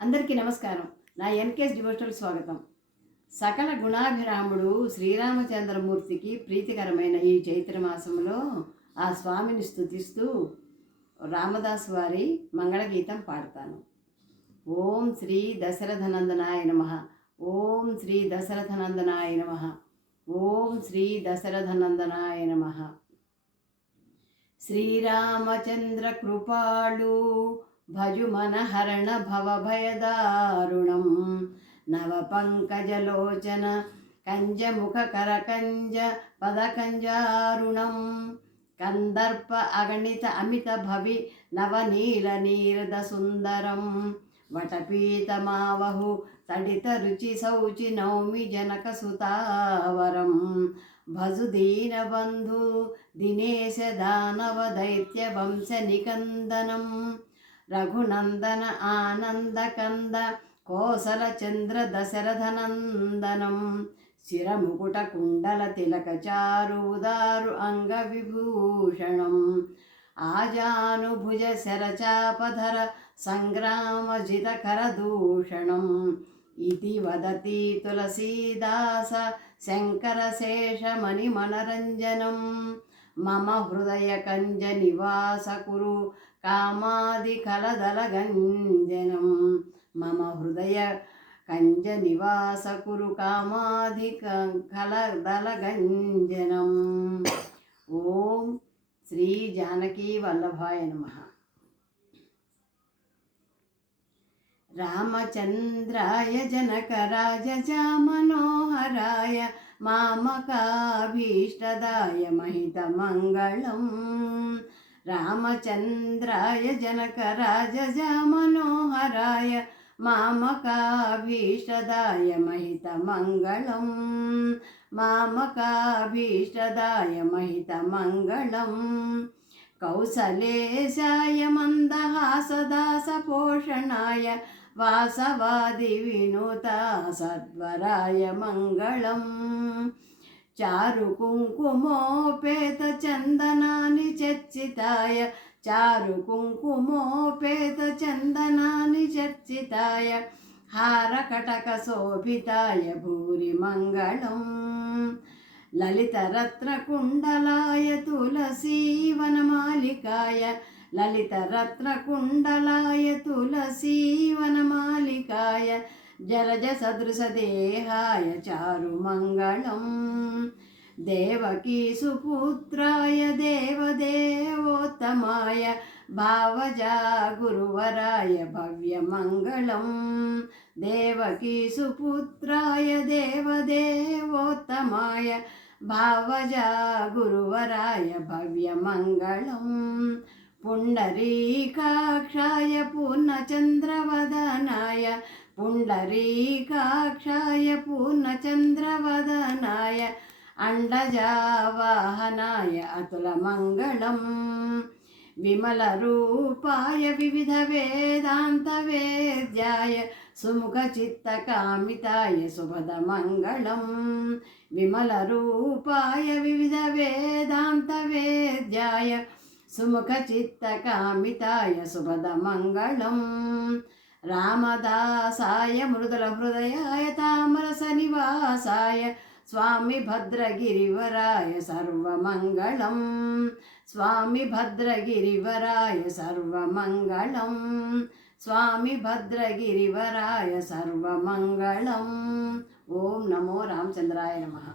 అందరికీ నమస్కారం. నా ఎన్కేఎస్ డివోషనల్ స్వాగతం. సకల గుణాభిరాముడు శ్రీరామచంద్రమూర్తికి ప్రీతికరమైన ఈ చైత్ర మాసంలో ఆ స్వామిని స్తుతిస్తూ రామదాస్ వారి మంగళగీతం పాడతాను. ఓం శ్రీ దశరథనందనాయ నమః. ఓం శ్రీ దశరథనందనాయ నమః. ఓం శ్రీ దశరథనందనాయ నమః. శ్రీరామచంద్ర కృపాళు భజుమనహరణ భవభయదారుణం నవపంకజలోచన కంజముఖ కరకంజ పదకంజారుణం కందర్ప అగణిత అమిత భవి నవనీల నీరద సుందరం వటపీతమావహు తడిత రుచి శౌచి నౌమి జనక సుతావరం భజు దీనబంధు దినేశ దానవ దైత్య వంశ నికందనం రఘునందన ఆనందకంద కోసల చంద్ర దశరథనందనం శిరముకుట కుండల తిలక చారు ఉదారు అంగ విభూషణం ఆజానుభుజ శరచాపధర సంగ్రామజిత కరదూషణం ఇతి వదతి తులసీదాస శంకరశేషమణి మనరంజనం మమ హృదయ కంజ నివాస కురు కామాది కలదలగంజనం మమ హృదయ కంజ నివాస కురు కామాది కలదలగంజనం. ఓం శ్రీ జానకీ వల్లభాయ నమః. రామచంద్రాయ జనకరాజజా మనోహరాయ మామకాభీష్టదాయ మహితమంగళం రామచంద్రాయ జనకరాజజా మనోహరాయ మామకాభీష్టదాయ మహితమంగళం మామకాభీష్టదాయ మహితమంగళం కౌసలేశాయ మందహాసదాసపోషణాయ వాసవాది వినూత సద్వరాయ మంగళం చారు కుంకుమోపేత చందనాని చర్చితాయ చారు కుంకుమోపేత చందనాని చర్చితాయ హారకటక శోభితాయ భూరి మంగళం లలితరత్నకుండలాయ తులసీవనమాలికాయ లలితరత్నకుండలాయ తులసీవనమాలికాయ జలజ సదృశదేహాయ చారుమంగళం దేవకీ సుపుత్రాయ దేవదేవోత్తమాయ భావజా గురువరాయ భవ్యమంగళం దేవకీ సుపుత్రాయ దేవదేవోత్తమాయ భావజా గురువరాయ భవ్యమంగళం పుండరీకాక్షాయ పూర్ణచంద్రవదనాయ పుండరీకాక్షాయ పూర్ణచంద్రవదనాయ అండజావాహనాయ అతులమంగళం విమలరూపాయ వివిధ వేదాంతవేద్యాయ సుముఖచిత్తకామితాయ శుభదమంగళం విమలరూపాయ వివిధ వేదాంతవేద్యాయ సుముఖచిత్తకామితాయ శుభదమంగళం రామదాసాయ మృదుల హృదయాయ తామరస నివాసాయ స్వామి భద్రగిరివరాయ సర్వమంగళం స్వామి భద్రగిరివరాయ సర్వమంగళం స్వామి భద్రగిరివరాయ సర్వమంగళం. ఓం నమో రామచంద్రాయ నమః.